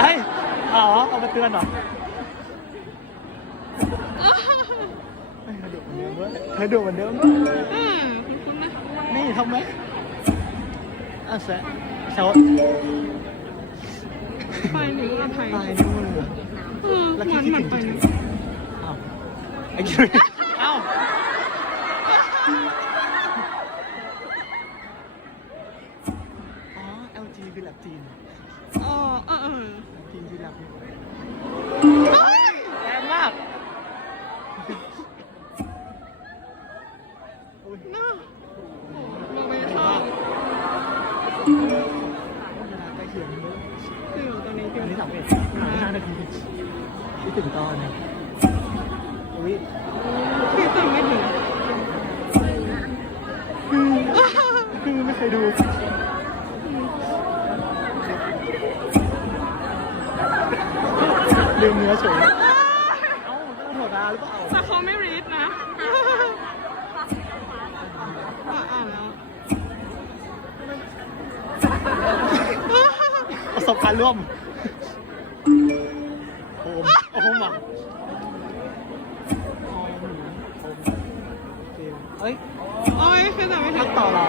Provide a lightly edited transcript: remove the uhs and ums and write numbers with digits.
เฮ้ยอ๋อเอามาเตือนเหรอเธอดูเหมือนเดิมเว้ยคุ้นๆนะ นี่ทำไหมอ่ะแซะเช้า ไปหนึ่งอภัย ตายนู่นเลย เหมือนไปหนึ่ง อ้าวไอ้คิวอ้าวอ๋อ LG คือแลบจีน จีนคือแลบแรงมากน่าเราไม่ชอบ เวลาใกล้เคียงเยอะ คือตอนนี้ อันนี้31 5 นาทีที่ถึงตอนเนี่ยอุ้ย คือจำไม่ถึง คือไม่เคยดูลืมเนื้อเฉยเอ้ามันก็โหดาหรือเปล่า แต่เขาไม่รีดนะอ่านแล้ว ประสบการณ์ร่วมโอมโอมอ่ะเฮ้ย โอ้ยคือจำไม่ถึ พั ง กต่อเหรอ